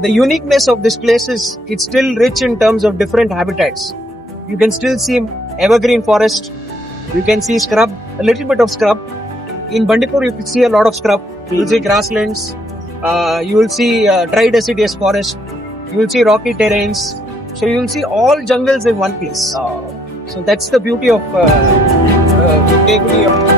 The uniqueness of this place is it's still rich in terms of different habitats. You can still see evergreen forest. You can see scrub, a little bit of scrub. In Bandipur, you can see a lot of scrub. You will see grasslands. You will see dry deciduous forest. You will see rocky terrains. So you will see all jungles in one place. So that's the beauty of K-Gudi.